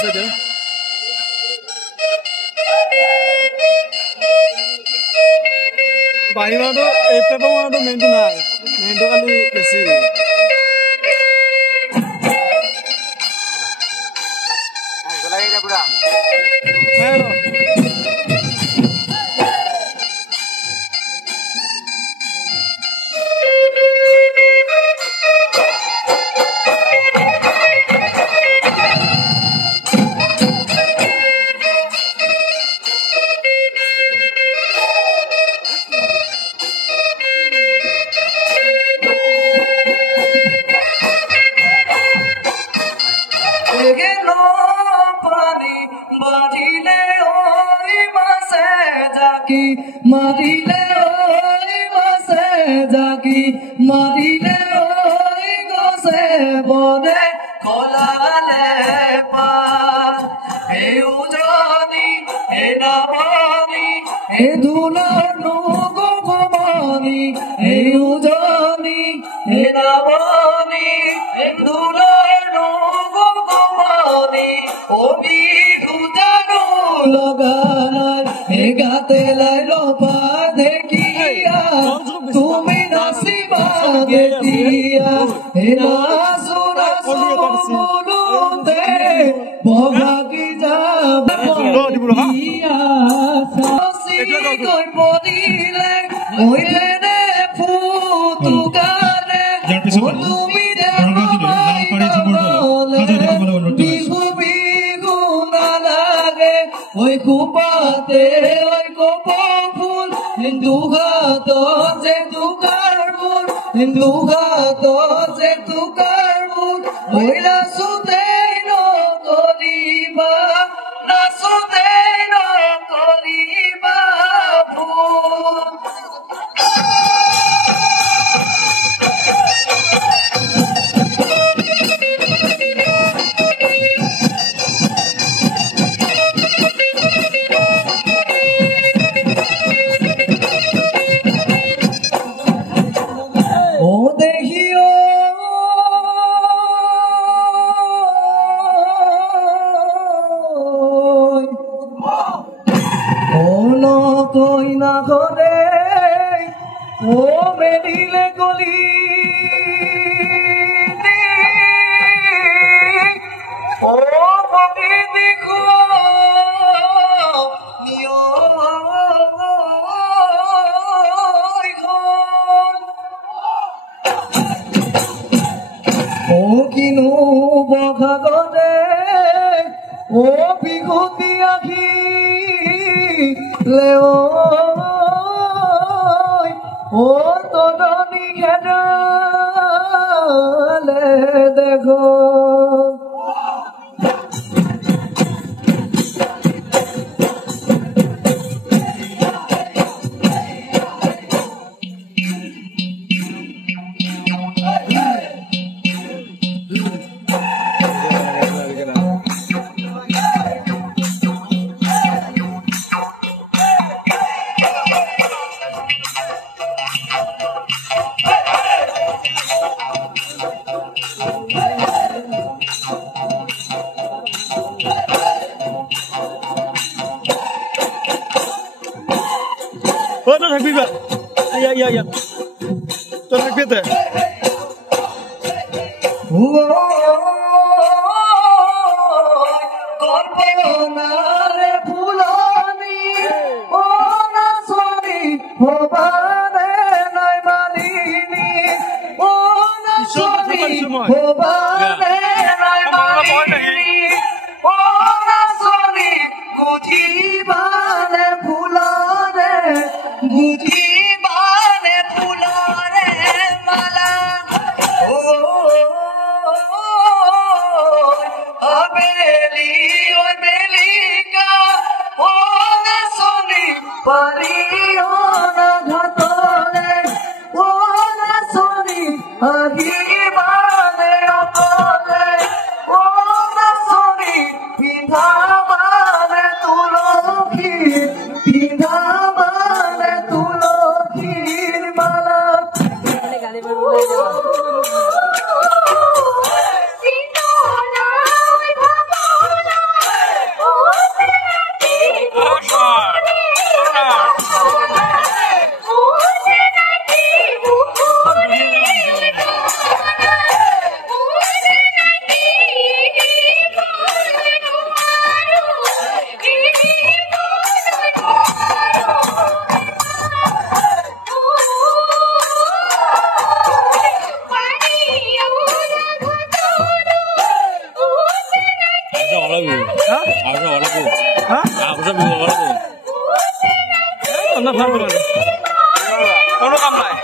আছে এতিয়া বাহি মাৰটো এই পেপাৰ মাৰটো মেইনটো নাই মেইনটো খালি বেছি Madile oi mase jagi madile oi gose bode kolale pa e ujani e navani e dulanu gogomani e ujani e navani e dulanu gogomani o bi dujanu logana गाते लाइलो पादे किया तुम्हें नसीबा दे दिया हे नासुरा सोलुते भोगा की जा दिया सासी कोई बोलीले ओए ने फूटू गाने तुम्हें दे बिगु बिगु ना लागे ओए कुपाते Hinduga doze tu karbun, oila sudeino koriba, na sudeino koriba phul. कोई ना करे वो मेरी ले गोली ओ मगे देखो नियो ओ किनु बखा करे ओ बिगुती आखी Leo, oh, todo ni que no le dejo. Oh, no, tak bisa. Iya. Tuh, tak bisa. Aku bisa bingung kalau tuh. Anak apa lagi? Kalau kamu lah.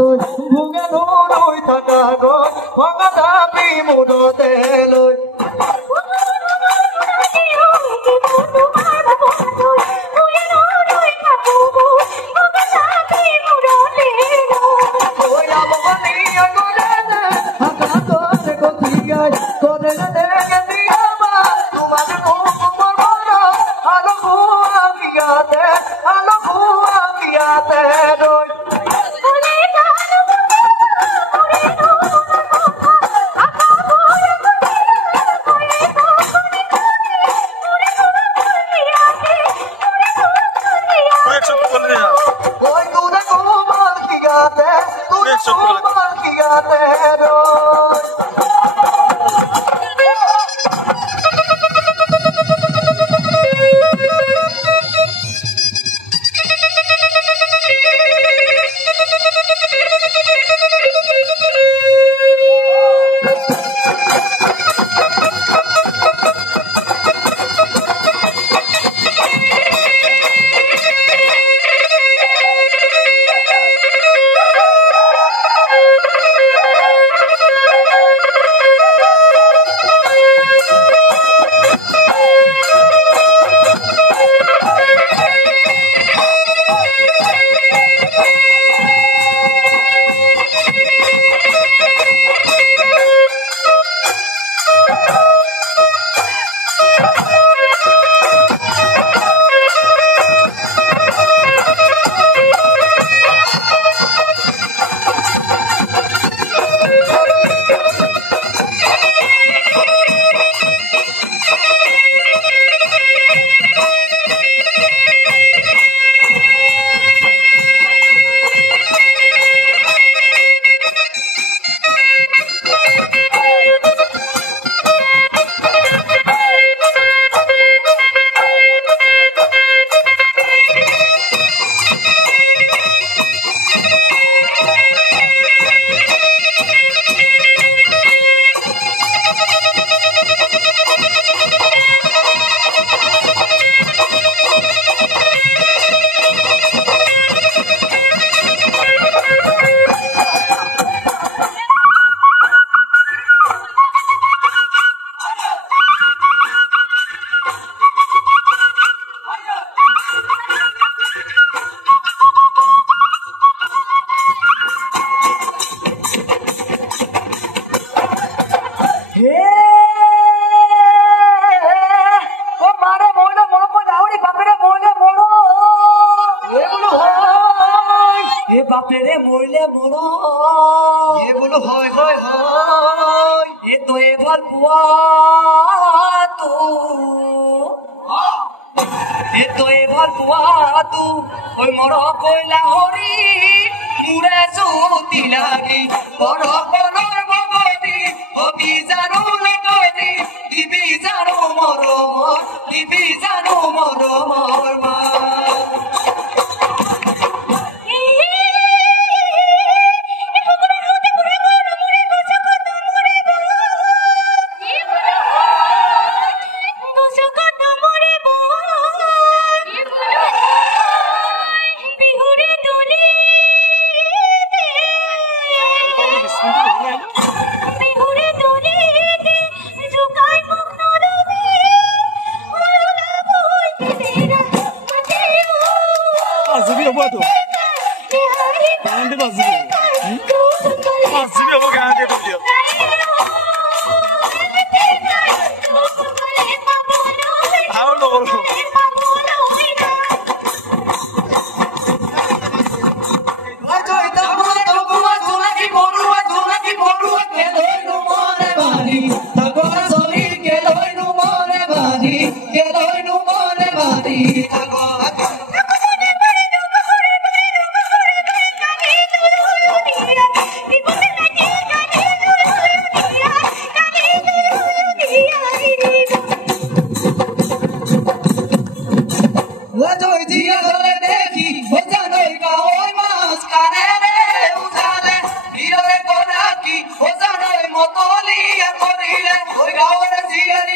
Con মাখিয়াতে বাপেরে মইলে মন এ বলো হয় হয় হয় এ তো এ ভাল পুয়া তু এ তো এ ভাল পুয়া তু ওই মর কইলা হরি মুরে সুতি লাগি বড় বড়র মগদি অবি জানো লাগদি দিবি জানো মরম দিবি জানো মরম মা Azıbi apa tu? Kande azıbi. Azıbi apa kande tu dia? How no?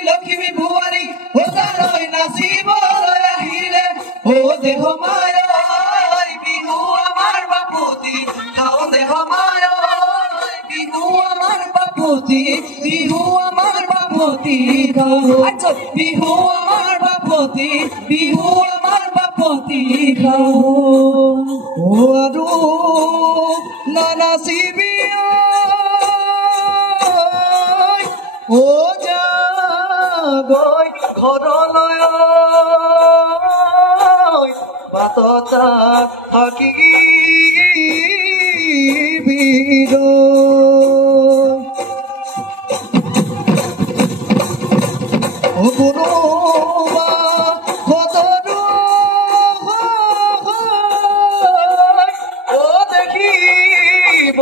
Lakshmi ভুয়ারি ওদারই নাসিব আহিলে ও দেহ মায় বিহু আমার বাপুতি গাও দেহ মায় বিহু আমার বাপুতি বিহু আমার বাপুতি গাও আচ্ছা বিহু আমার বাপুতি বিহু আমার বাপুতি গাও ও আদু নানাসিবি ও যা গৈ ঘৰলৈ বাটতা থাকিবি কোনোবা সতৰো ও দেখিব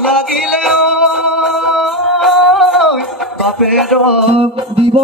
লাগিলে বাপেৰ দিব